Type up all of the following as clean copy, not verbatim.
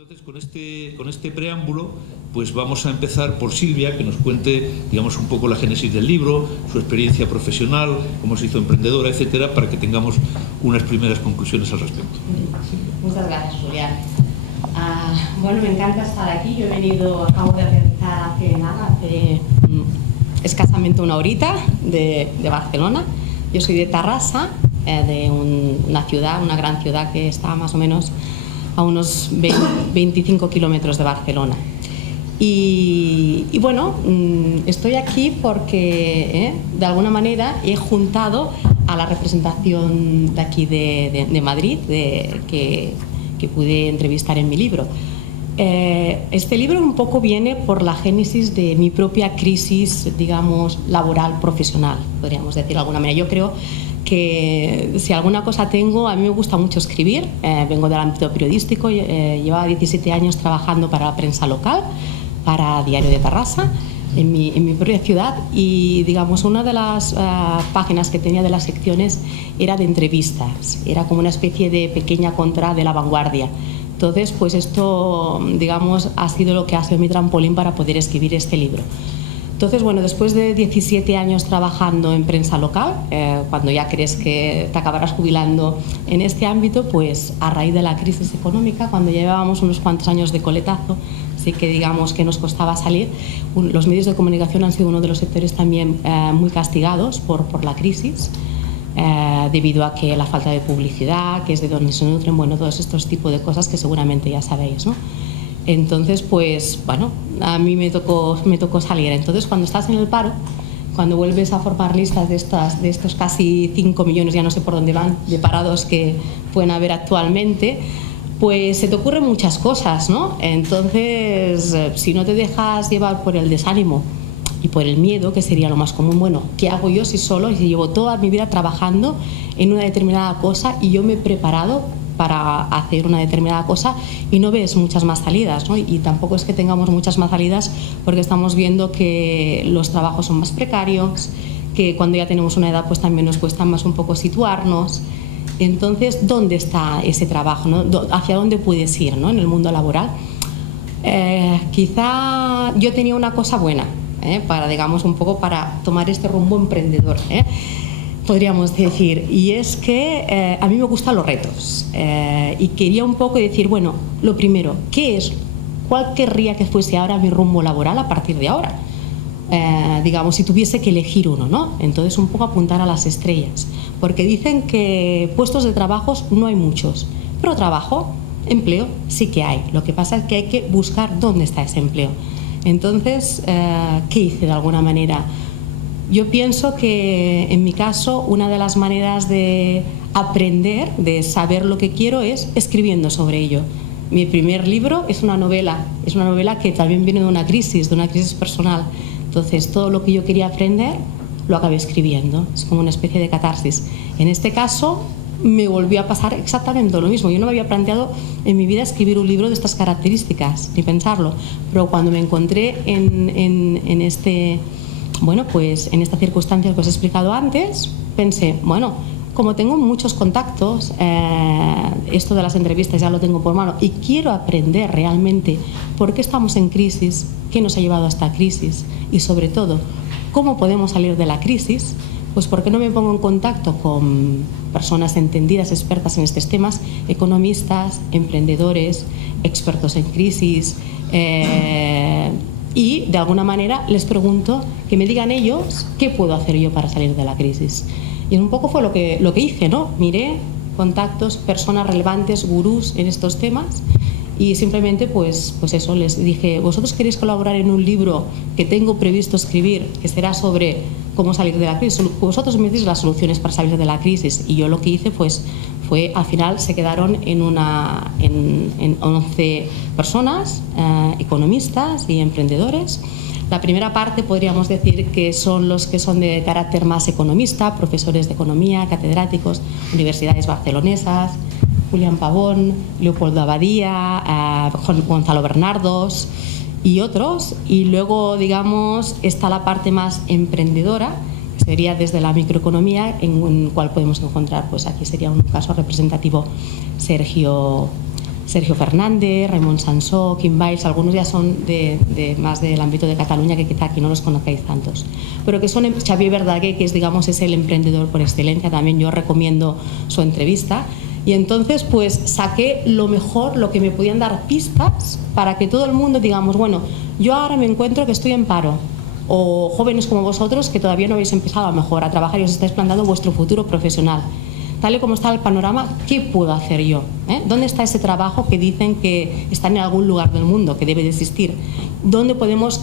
Entonces, con este preámbulo, pues vamos a empezar por Silvia, que nos cuente, digamos, un poco la génesis del libro, su experiencia profesional, cómo se hizo emprendedora, etcétera, para que tengamos unas primeras conclusiones al respecto. Muchas gracias, Julián. Bueno, me encanta estar aquí. Yo acabo de realizar hace escasamente una horita de Barcelona. Yo soy de Tarrasa, de una gran ciudad que está más o menos a unos 25 kilómetros de Barcelona. Y bueno, estoy aquí porque de alguna manera he juntado a la representación de aquí de Madrid, que pude entrevistar en mi libro. Este libro un poco viene por la génesis de mi propia crisis, digamos, laboral, profesional, podríamos decir de alguna manera. Yo creo que si alguna cosa tengo, a mí me gusta mucho escribir, vengo del ámbito periodístico, llevaba 17 años trabajando para la prensa local, para Diario de Tarrasa, en mi propia ciudad, y digamos una de las páginas que tenía de las secciones era de entrevistas, era como una especie de pequeña contra de La Vanguardia. Entonces, pues esto, digamos, ha sido lo que ha sido mi trampolín para poder escribir este libro. Entonces, bueno, después de 17 años trabajando en prensa local, cuando ya crees que te acabarás jubilando en este ámbito, pues a raíz de la crisis económica, cuando llevábamos unos cuantos años de coletazo, sí que digamos que nos costaba salir, los medios de comunicación han sido uno de los sectores también muy castigados por la crisis, debido a que la falta de publicidad, que es de donde se nutren, bueno, todos estos tipos de cosas que seguramente ya sabéis, ¿no? Entonces, pues, bueno, a mí me tocó salir. Entonces, cuando estás en el paro, cuando vuelves a formar listas de estos casi 5 millones, ya no sé por dónde van, de parados que pueden haber actualmente, pues se te ocurren muchas cosas, ¿no? Entonces, si no te dejas llevar por el desánimo y por el miedo, que sería lo más común, bueno, ¿qué hago yo si llevo toda mi vida trabajando en una determinada cosa y yo me he preparado para hacer una determinada cosa y no ves muchas más salidas, ¿no? Y tampoco es que tengamos muchas más salidas porque estamos viendo que los trabajos son más precarios, que cuando ya tenemos una edad pues también nos cuesta más un poco situarnos. Entonces, ¿dónde está ese trabajo, ¿no? ¿Hacia dónde puedes ir, ¿no? En el mundo laboral? Quizá yo tenía una cosa buena, digamos un poco para tomar este rumbo emprendedor, podríamos decir, y es que a mí me gustan los retos y quería un poco decir, bueno, lo primero, ¿cuál querría que fuese ahora mi rumbo laboral a partir de ahora? Digamos, si tuviese que elegir uno, ¿no? Entonces un poco apuntar a las estrellas, porque dicen que puestos de trabajos no hay muchos, pero empleo sí que hay. Lo que pasa es que hay que buscar dónde está ese empleo. Entonces, ¿qué hice de alguna manera? Yo pienso que en mi caso una de las maneras de aprender, de saber lo que quiero, es escribiendo sobre ello. Mi primer libro es una novela que también viene de una crisis personal. Entonces todo lo que yo quería aprender lo acabé escribiendo, es como una especie de catarsis. En este caso me volvió a pasar exactamente lo mismo. Yo no me había planteado en mi vida escribir un libro de estas características, ni pensarlo, pero cuando me encontré en esta circunstancia que os he explicado antes, pensé, bueno, como tengo muchos contactos, esto de las entrevistas ya lo tengo por mano y quiero aprender realmente por qué estamos en crisis, qué nos ha llevado a esta crisis y sobre todo, cómo podemos salir de la crisis, pues ¿por qué no me pongo en contacto con personas entendidas, expertas en estos temas, economistas, emprendedores, expertos en crisis, y de alguna manera les pregunto que me digan ellos qué puedo hacer yo para salir de la crisis? Y un poco fue lo que hice, ¿no? Miré contactos, personas relevantes, gurús en estos temas y simplemente pues eso, les dije, ¿vosotros queréis colaborar en un libro que tengo previsto escribir, que será sobre cómo salir de la crisis? Vosotros me decís las soluciones para salir de la crisis. Y yo lo que hice pues fue, al final se quedaron en 11 personas, economistas y emprendedores. La primera parte podríamos decir que son los que son de carácter más economista, profesores de economía, catedráticos, universidades barcelonesas, Julián Pavón, Leopoldo Abadía, Gonzalo Bernardos y otros. Y luego, digamos, está la parte más emprendedora, que sería desde la microeconomía, en cual podemos encontrar, pues aquí sería un caso representativo, Sergio Sergio Fernández, Raymond Sansó, Quim Valls, algunos ya son más del ámbito de Cataluña, que quizá aquí no los conozcáis tantos, pero que son Xavier Verdaguer, que es, digamos, es el emprendedor por excelencia, también yo recomiendo su entrevista. Y entonces pues saqué lo mejor, lo que me podían dar pistas para que todo el mundo digamos, bueno, yo ahora me encuentro que estoy en paro, o jóvenes como vosotros que todavía no habéis empezado a mejor a trabajar y os estáis planteando vuestro futuro profesional. Tal y como está el panorama, ¿qué puedo hacer yo? ¿Dónde está ese trabajo que dicen que está en algún lugar del mundo, que debe de existir? ¿Dónde podemos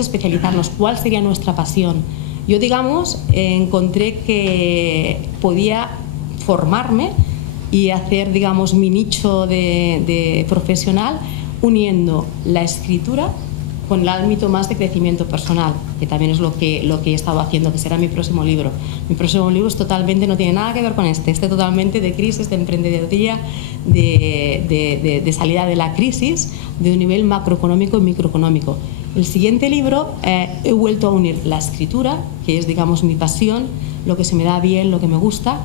especializarnos? ¿Cuál sería nuestra pasión? Yo, digamos, encontré que podía formarme y hacer, digamos, mi nicho de profesional uniendo la escritura con el ámbito más de crecimiento personal, que también es lo que he estado haciendo, que será mi próximo libro. Mi próximo libro es totalmente, no tiene nada que ver con este totalmente de crisis, de emprendeduría, de salida de la crisis, de un nivel macroeconómico y microeconómico. El siguiente libro he vuelto a unir la escritura, que es, digamos, mi pasión, lo que se me da bien, lo que me gusta,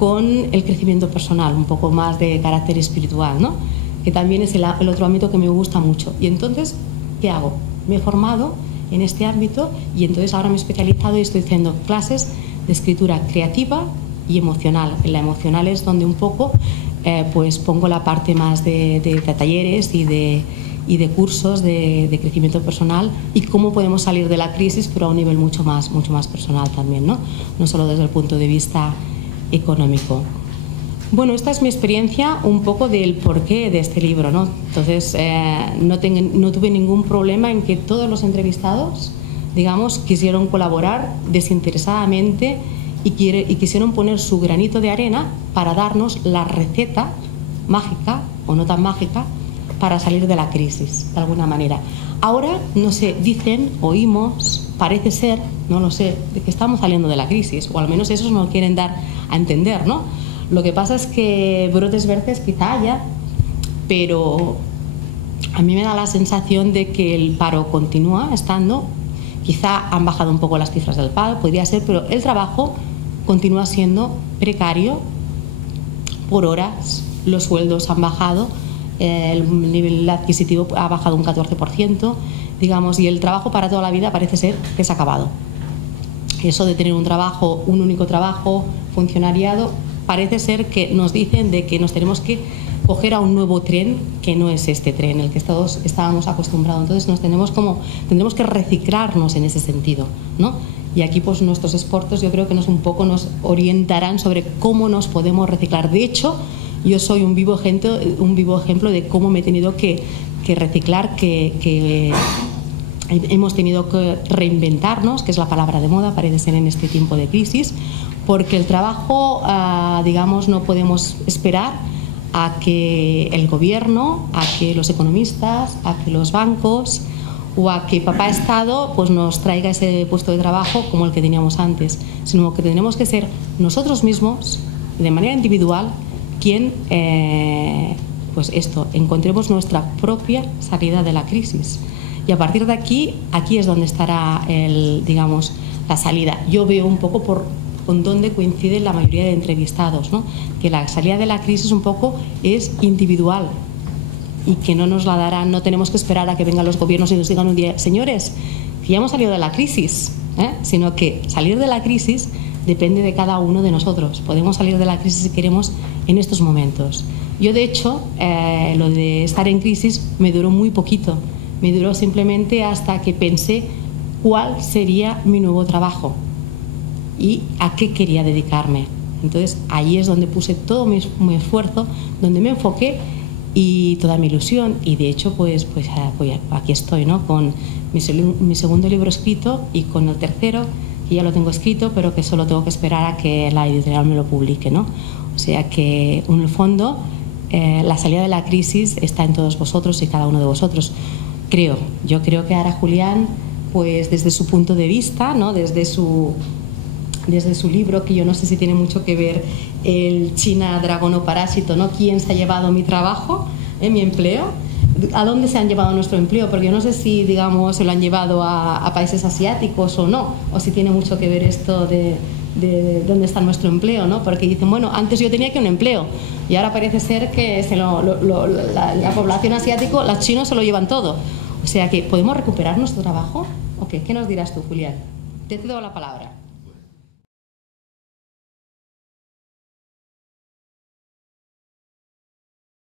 con el crecimiento personal, un poco más de carácter espiritual, ¿no? Que también es el otro ámbito que me gusta mucho. Y entonces, ¿qué hago? Me he formado en este ámbito y entonces ahora me he especializado y estoy haciendo clases de escritura creativa y emocional. En la emocional es donde un poco pues pongo la parte más de talleres y de cursos de crecimiento personal y cómo podemos salir de la crisis, pero a un nivel mucho más personal también, ¿no? No solo desde el punto de vista económico. Bueno, esta es mi experiencia un poco del porqué de este libro, ¿no? Entonces, no tuve ningún problema en que todos los entrevistados, digamos, quisieron colaborar desinteresadamente y quisieron poner su granito de arena para darnos la receta mágica, o no tan mágica, para salir de la crisis, de alguna manera. Ahora, no sé, dicen, oímos, parece ser, no lo sé, de que estamos saliendo de la crisis, o al menos eso nos quieren dar a entender, ¿no? Lo que pasa es que brotes verdes quizá haya, pero a mí me da la sensación de que el paro continúa estando, quizá han bajado un poco las cifras del paro, podría ser, pero el trabajo continúa siendo precario por horas, los sueldos han bajado, el nivel adquisitivo ha bajado un 14%, digamos, y el trabajo para toda la vida parece ser que se ha acabado. Eso de tener un trabajo, un único trabajo, funcionariado, parece ser que nos dicen de que nos tenemos que coger a un nuevo tren que no es este tren, el que todos estábamos acostumbrados. Entonces tendremos que reciclarnos en ese sentido, ¿no? Y aquí pues nuestros expertos yo creo que un poco nos orientarán sobre cómo nos podemos reciclar. De hecho, yo soy un vivo ejemplo de cómo me he tenido que reciclar, que hemos tenido que reinventarnos, que es la palabra de moda, parece ser en este tiempo de crisis, porque el trabajo, digamos, no podemos esperar a que el gobierno, a que los economistas, a que los bancos o a que papá Estado pues nos traiga ese puesto de trabajo como el que teníamos antes, sino que tenemos que ser nosotros mismos, de manera individual, quien pues encontremos nuestra propia salida de la crisis. Y a partir de aquí es donde estará digamos, la salida. Yo veo un poco con dónde coinciden la mayoría de entrevistados, ¿no? Que la salida de la crisis un poco es individual y que no nos la darán, no tenemos que esperar a que vengan los gobiernos y nos digan un día, señores, que ya hemos salido de la crisis, sino que salir de la crisis depende de cada uno de nosotros. Podemos salir de la crisis si queremos en estos momentos. Yo, de hecho, lo de estar en crisis me duró muy poquito, me duró simplemente hasta que pensé cuál sería mi nuevo trabajo y a qué quería dedicarme. Entonces ahí es donde puse todo mi esfuerzo, donde me enfoqué y toda mi ilusión, y de hecho pues aquí estoy, ¿no? Con mi segundo libro escrito y con el tercero, que ya lo tengo escrito, pero que solo tengo que esperar a que la editorial me lo publique, ¿no? O sea que en el fondo la salida de la crisis está en todos vosotros y cada uno de vosotros. Yo creo que ahora Julián, pues desde su punto de vista, ¿no? Desde su libro, que yo no sé si tiene mucho que ver, el China, dragón o parásito, ¿no? ¿Quién se ha llevado mi trabajo, mi empleo? ¿a dónde se han llevado nuestro empleo? Porque yo no sé si, digamos, se lo han llevado a países asiáticos o no, o si tiene mucho que ver esto de dónde está nuestro empleo, ¿no? Porque dicen, bueno, antes yo tenía que un empleo y ahora parece ser que la población asiática, los chinos se lo llevan todo. O sea que, ¿podemos recuperar nuestro trabajo? ¿O qué? ¿Qué nos dirás tú, Julián? Te cedo la palabra.